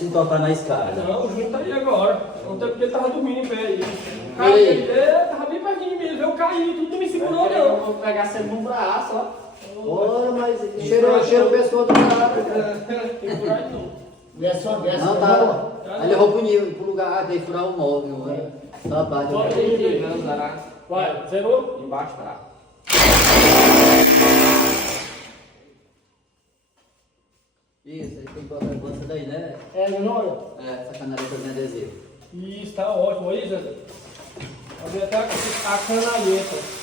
se entortar na escada. Não, o Júnior tá aí agora. Ontem porque ele tava dormindo em pé aí. Cara, ele tava bem pertinho de mim, ele veio cair, tu não me segurou não. Eu vou pegar sempre no braço, ó. Ora, mas cheirou o pescoço do cara. Tem coragem não. Não, tá. Aí levou pro lugar, tem que furar o móvel. Né? Tá, tá. Bota Tem aí, que ir, não, Zará. vai, zerou? Embaixo tá. Isso, aí tem que botar essa daí, né? É, menor? Essa canaletazinha adesiva. Isso, tá ótimo. Aí, Zé. Vou ver até a canaleta.